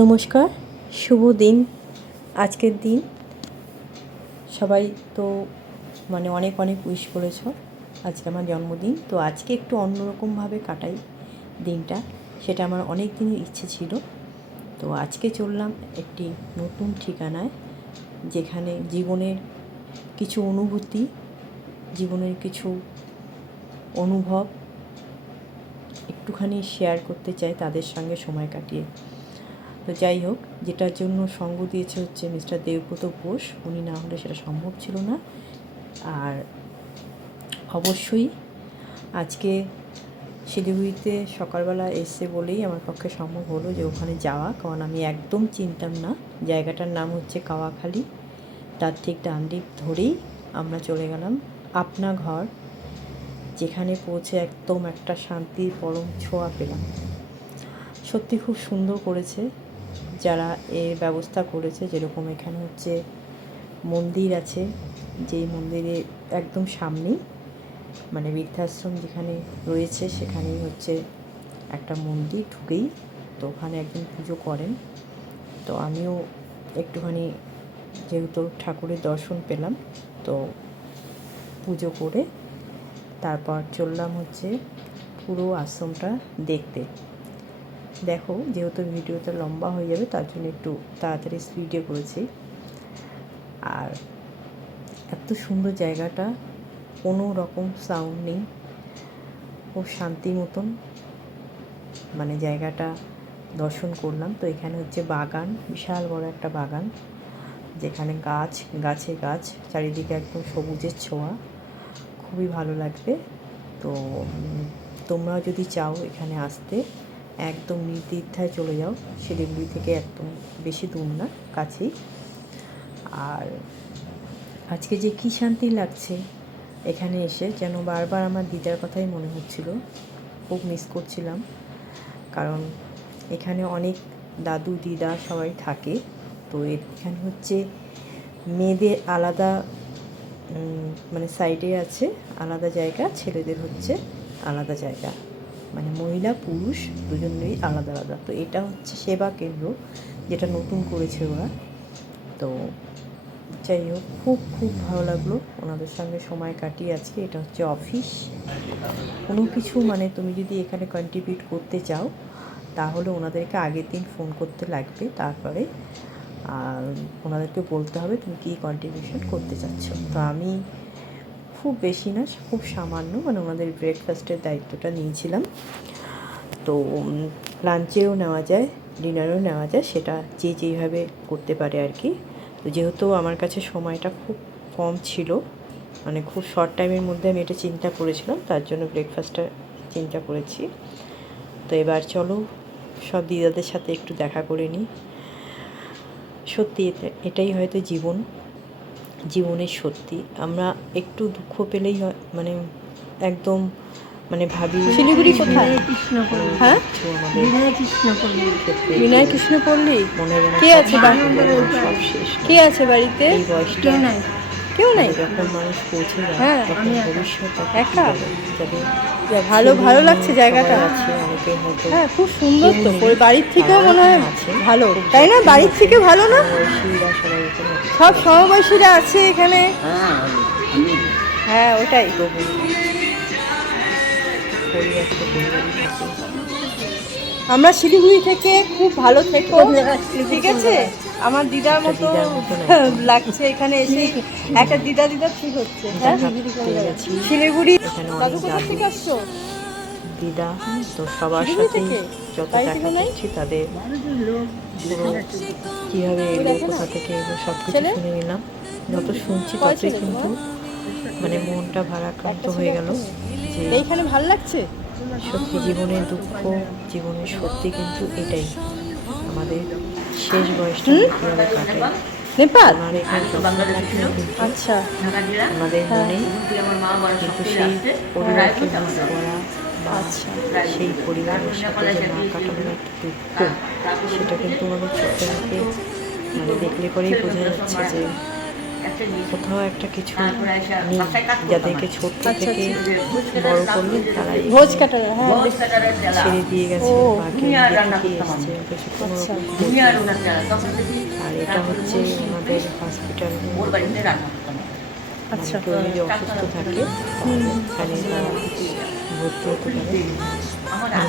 নমস্কার, শুভ দিন। আজকের দিন সবাই তো অনেক অনেক উইশ করেছো। আজকে আমার জন্মদিন, তো আজকে একটু অন্যরকমভাবে কাটাই দিনটা, সেটা আমার অনেক দিনের ইচ্ছে ছিল। তো আজকে চললাম একটি নতুন ঠিকানায়, যেখানে জীবনের কিছু অনুভূতি, জীবনের কিছু অনুভব একটুখানি শেয়ার করতে চাই তাদের সঙ্গে সময় কাটিয়ে। তো যাই হোক, যেটার জন্য সঙ্গ দিয়েছে হচ্ছে মিস্টার দেবব্রত বোস। উনি না হলে সেটা সম্ভব ছিল না। আর অবশ্যই আজকে শিলিগুড়িতে সকালবেলা এসে বলেই আমার পক্ষে সম্ভব হলো যে ওখানে যাওয়া, কারণ আমি একদম চিনতাম না। জায়গাটার নাম হচ্ছে কাওয়াখালী। তার ঠিক ডান দিক ধরেই আমরা চলে গেলাম আপনা ঘর, যেখানে পৌঁছে একদম একটা শান্তির পরম ছোঁয়া পেলাম। সত্যি খুব সুন্দর করেছে যারা এর ব্যবস্থা করেছে। যেরকম এখানে হচ্ছে মন্দির আছে, যেই মন্দিরে একদম সামনেই বৃদ্ধাশ্রম যেখানে রয়েছে সেখানেই হচ্ছে একটা মন্দির, ঢুকেই তো ওখানে একজন পুজো করেন। তো আমিও একটুখানি যেহেতু ঠাকুরের দর্শন পেলাম, তো পুজো করে তারপর চললাম হচ্ছে পুরো আশ্রমটা দেখতে। দেখো, যেহেতু ভিডিওটা লম্বা হয়ে যাবে তার জন্য একটু তাড়াতাড়ি স্পিডে করেছি। আর এত সুন্দর জায়গাটা, কোনো রকম সাউন্ড নেই, খুব শান্তি মতন জায়গাটা দর্শন করলাম। তো এখানে হচ্ছে বাগান, বিশাল বড় একটা বাগান, যেখানে গাছে গাছ, চারিদিকে একদম সবুজের ছোঁয়া, খুবই ভালো লাগবে। তো তোমরাও যদি চাও এখানে আসতে, একদম নির্দ্বিধায় চলে যাও। শিলিগুড়ি থেকে একদম বেশি দূর না, কাছেই। আর আজকে যে কী শান্তি লাগছে এখানে এসে, যেন বারবার আমার দিদার কথাই মনে হচ্ছিল। খুব মিস করছিলাম, কারণ এখানে অনেক দাদু দিদা সবাই থাকে। তো এখানে হচ্ছে মেয়েদের আলাদা সাইডে আছে আলাদা জায়গা, ছেলেদের হচ্ছে আলাদা জায়গা, মহিলা পুরুষ দুজনেরই আলাদা আলাদা। তো এটা হচ্ছে সেবা কেন্দ্র, যেটা নতুন করেছে ওরা। তো যাই হোক, খুব খুব ভালো লাগলো ওনাদের সঙ্গে সময় কাটিয়ে। আজকে এটা হচ্ছে অফিস। কোনো কিছু তুমি যদি এখানে কন্ট্রিবিউট করতে চাও, তাহলে ওনাদেরকে আগের দিন ফোন করতে লাগবে, তারপরে ওনাদেরকে বলতে হবে তুমি কী কন্ট্রিবিউশন করতে চাচ্ছ। তো আমি খুব বেশি না, খুব সামান্য ওনাদের ব্রেকফাস্টের দায়িত্বটা নিয়েছিলাম। তো লাঞ্চেও নেওয়া যায়, ডিনারেও নেওয়া যায়, সেটা যে যেইভাবে করতে পারে আর কি। তো যেহেতু আমার কাছে সময়টা খুব কম ছিল, খুব শর্ট টাইমের মধ্যে আমি এটা চিন্তা করেছিলাম, তার জন্য ব্রেকফাস্টটা চিন্তা করেছি। তো এবার চলো সব দিদাদের সাথে একটু দেখা করে নিই। সত্যি এটাই হয়তো জীবনের সত্যি। আমরা একটু দুঃখ পেলেই হয় একদম ভাবি শিলিগুড়ি কোথায়, হ্যাঁ বিনয় কৃষ্ণপল্লী। কে আছে সব শেষ, কে আছে বাড়িতে? এই বয়সটা কেউ নাই, যখন মানুষ পৌঁছে যায় তখন ভবিষ্যৎ একা যাবে। ভালো ভালো লাগছে জায়গাটা, আছে অনেকে হয়তো, হ্যাঁ খুব সুন্দর। তো বাড়ির থেকেও মনে হয় ভালো, তাই না? বাড়ির থেকে ভালো না? সব সমবয়সীরা আছে এখানে, হ্যাঁ ওটাই। আমরা শিলিগুড়ি থেকে খুব ভালো থেকো, ঠিক আছে? আমার দিদার মতো লাগছে এখানে এসে, একটা দিদা ঠিক হচ্ছে। হ্যাঁ, শিলিগুড়ি দাদু কোথা থেকে আসছো? দিদা তো সবার সাথে যত দেখা করছি তাদের কীভাবে এলো, কোথা থেকে এলো, সব কিছু শুনে নিলাম। যত শুনছি ততই কিন্তু মনটা ভারাক্রান্ত হয়ে গেল যে এইখানে ভালো লাগছে। সত্যি জীবনের দুঃখ, জীবনের সত্যি কিন্তু এটাই, আমাদের শেষ বয়সটা কীভাবে কাটাই। নেপাল আমার এখানে আচ্ছা আমাদের মনে কিন্তু সেই পরিবারকে মিস করা, আচ্ছা সেই পরিবারের সাথে যে না কাটানোর একটা দুঃখ, সেটা কিন্তু আমাদের চোখে মুখে দেখলে পরেই বোঝা যাচ্ছে যে কোথাও একটা কিছু নেই, যাদেরকে ছোট্ট থেকে বড় করলে তারাই ভোজ কাটার, হ্যাঁ ছেড়ে দিয়ে গেছে ও, বা কেউ নিজে থেকে এসছে, কিছু কোনো আচ্ছা। রকম খোঁজ নেই। আর এটা হচ্ছে ওনাদের হসপিটাল, মানে আচ্ছা। কেউ যদি অসুস্থ থাকে তাহলে এখানে তারা ভর্তি হতে পারে।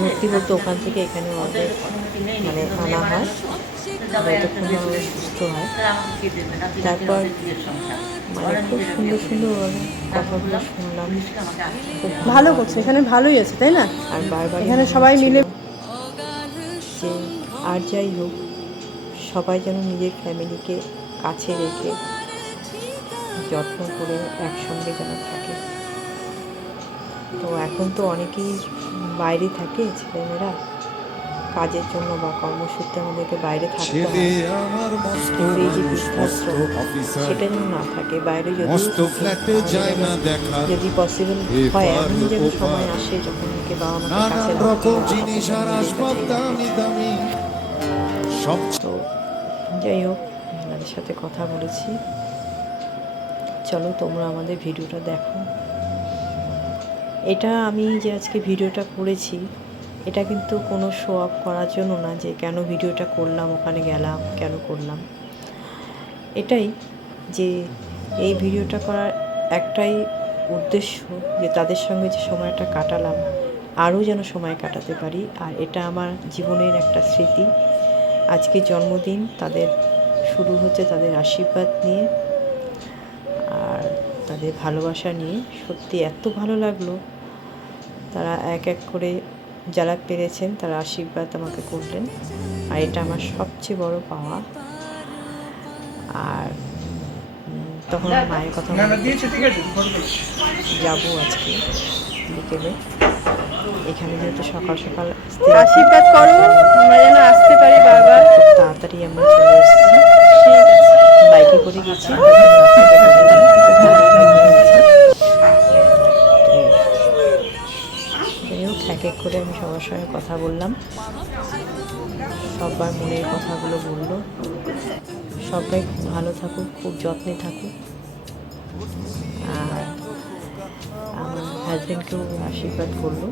ভর্তি বলতে ওখান থেকে এখানে ওদের মানে আনা হয় যতক্ষণ না ওরা সুস্থ হয়। তারপর মানে খুব সুন্দর সুন্দর কথাগুলো শুনলাম, খুব ভালো করছে, এখানে ভালোই আছে তাই না? আর বারবার এখানে সবাই মিলে যে আর যাই হোক সবাই যেন নিজের ফ্যামিলিকে কাছে রেখে যত্ন করে একসঙ্গে যেন থাকে। তো এখন তো অনেকেই বাইরে থাকে, ছেলেমেয়েরা কাজের জন্য বা কর্মসূত্রে আমাদেরকে বাইরে থাকতে হয়, কিন্তু এই যে বৃদ্ধাশ্রম সেটা যেন না থাকে, বাইরে যদি পসিবল হয় এমন যেন সময় আসে যখন ওকে বাবা মাকে কাছে তো যাই হোক আপনাদের সাথে কথা বলেছি। চলো তোমরা আমাদের ভিডিওটা দেখো। এটা আমি যে আজকে ভিডিওটা করেছি এটা কিন্তু কোনো শো অফ করার জন্য না, যে কেন ভিডিওটা করলাম, ওখানে গেলাম কেন করলাম। এটাই যে এই ভিডিওটা করার একটাই উদ্দেশ্য, যে তাদের সঙ্গে যে সময়টা কাটালাম আরও যেন সময় কাটাতে পারি। আর এটা আমার জীবনের একটা স্মৃতি। আজকে জন্মদিন, তাদের শুরু হচ্ছে তাদের আশীর্বাদ নিয়ে আর তাদের ভালোবাসা নিয়ে। সত্যি এত ভালো লাগলো, তারা এক এক করে যারা পেরেছেন তারা আশীর্বাদ আমাকে করলেন, আর এটা আমার সবচেয়ে বড় পাওয়া। আর তখন মায়ের কথা যাবো আজকে বিকেলে, এখানে যেহেতু সকাল সকাল আশীর্বাদ করো আমরা যেন আসতে পারি বারবার। খুব তাড়াতাড়ি আমরা চলে এসেছি, বাইকে করে গেছি। যাই হোক এক এক করে আমি সবার সঙ্গে কথা বললাম, সবার মনের কথাগুলো বললো। সবাই খুব ভালো থাকুক, খুব যত্নে থাকুক। আর আমার হাজব্যান্ডকেও আশীর্বাদ করলো।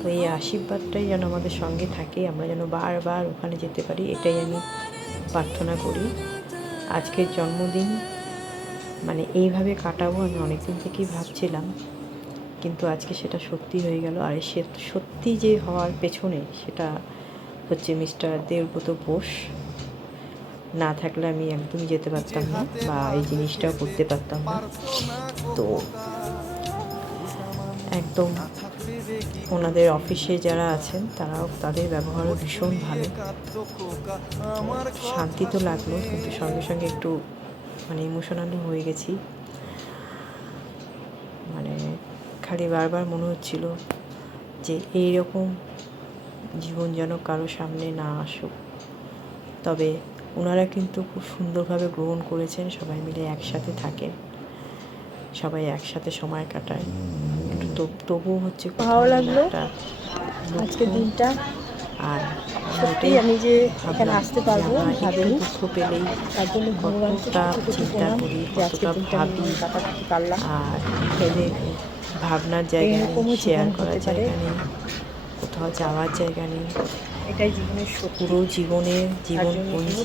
তো এই আশীর্বাদটাই যেন আমাদের সঙ্গে থাকে, আমরা যেন বারবার ওখানে যেতে পারি, এটাই আমি প্রার্থনা করি। আজকের জন্মদিন মানে এইভাবে কাটাবো আমি অনেকদিন থেকেই ভাবছিলাম, কিন্তু আজকে সেটা সত্যি হয়ে গেল। আর সে সত্যি যে হওয়ার পেছনে সেটা হচ্ছে মিস্টার দেবব্রত বোস। না থাকলে আমি একদমই যেতে পারতাম না বা এই জিনিসটাও করতে পারতাম না। তো একদম ওনাদের অফিসে যারা আছেন তারাও, তাদের ব্যবহারও ভীষণ ভালো। শান্তি তো লাগলো, কিন্তু সঙ্গে সঙ্গে একটু মানে ইমোশনালও হয়ে গেছি। মানে খালি বারবার মনে হচ্ছিল যে এইরকম জীবন যেন কারো সামনে না আসুক। তবে ওনারা কিন্তু খুব সুন্দরভাবে গ্রহণ করেছেন, সবাই মিলে একসাথে থাকেন, সবাই একসাথে সময় কাটায়। কিন্তু তবুও হচ্ছে ভালো লাগলো আজকে দিনটা। আর সত্যি আমি যে এখানে আসতে পারবো ভাবিনি, দুঃখ পেলেই তার জন্য কতটা চিন্তা করি, কতটা ভাবি, কাটাতে পারলাম। আর এদের ভাবনার জায়গা নেই, শেয়ার করার জায়গা নেই, কোথাও যাওয়ার জায়গা নেই। এটাই জীবনের পুরো জীবনপঞ্জি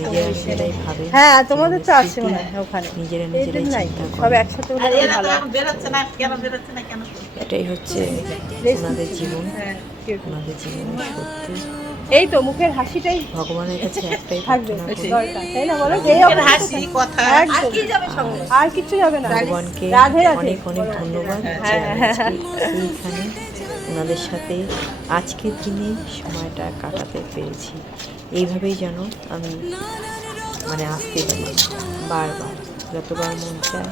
নিজেরা নিজেরাই ভাবে। হ্যাঁ তোমাদের তো আছে মনে হয় ওখানে, নিজেরা নিজেরাই চিন্তা সব করে। একসাথে হলে ভালো। এটাই হচ্ছে ওনাদের জীবন, ওনাদের জীবনের সত্যি। এই তো মুখের হাসিটাই ভগবানের কাছে একটাই থাকবে প্রার্থনা করি, তাই না বলো? হাসি কথা আর কিছু যাবে না। ভগবানকে অনেক অনেক ধন্যবাদ যে আমি আজকে এইখানে ওনাদের সাথে আজকের দিনে সময়টা কাটাতে পেরেছি। এইভাবেই যেন আমি মানে আসতে পারি বারবার, যতবার মন চায়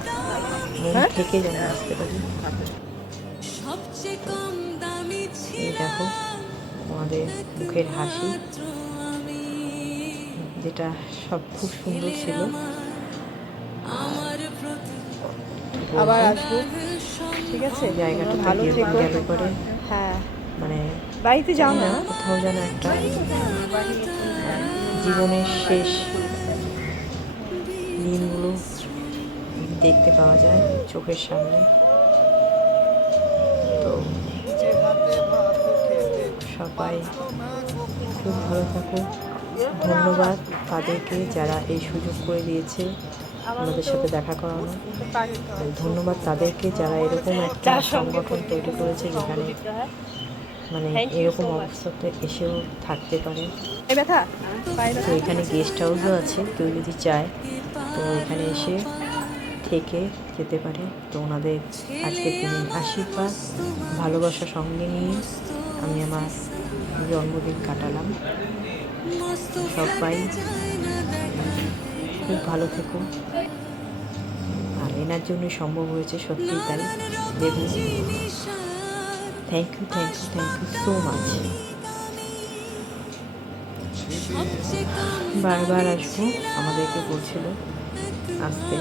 মন থেকে যেন আসতে পারি। এই দেখো আমাদের মুখের হাসি, যেটা সব খুব সুন্দর ছিল। আবার আসবো, ঠিক আছে? জায়গাটা ভালো থেকো। গেল করে হ্যাঁ মানে বাড়িতে যাও না, কোথাও যেন একটা জীবনের শেষ দিনগুলো দেখতে পাওয়া যায় চোখের সামনে। তো সবাই খুব ভালো থাকো। ধন্যবাদ তাদেরকে যারা এই সুযোগ করে দিয়েছে আমাদের সাথে দেখা করানো। ধন্যবাদ তাদেরকে যারা এরকম একটা সংগঠন তৈরি করেছে যেখানে মানে এরকম অবস্থাতে এসেও থাকতে পারে। তো এখানে গেস্ট হাউসও আছে, কেউ যদি চায় তো এখানে এসে থেকে যেতে পারে। তো ওনাদের আজকের দিনে আশীর্বাদ ভালোবাসা সঙ্গে নিয়ে আমি আমার জন্মদিন কাটালাম। সবাই খুব ভালো থেকো। আর এনার জন্যই সম্ভব হয়েছে, সত্যিই তাই। দেখুন, থ্যাংক ইউ সো মাচ। বারবার আসবো, আমাদেরকে বলছিল আসতে।